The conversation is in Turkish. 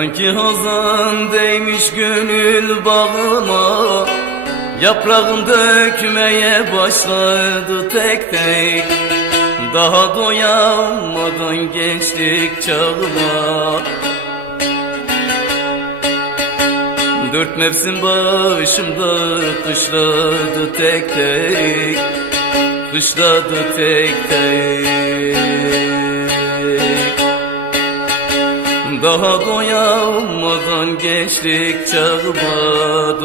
Sanki hazan değmiş gönül bağıma, yaprağım dökmeye başladı tek tek. Daha doyamadan gençlik çağıma, dört mevsim başımda kışladı tek tek, kışladı tek tek. Daha doyamadan gençlik çağıma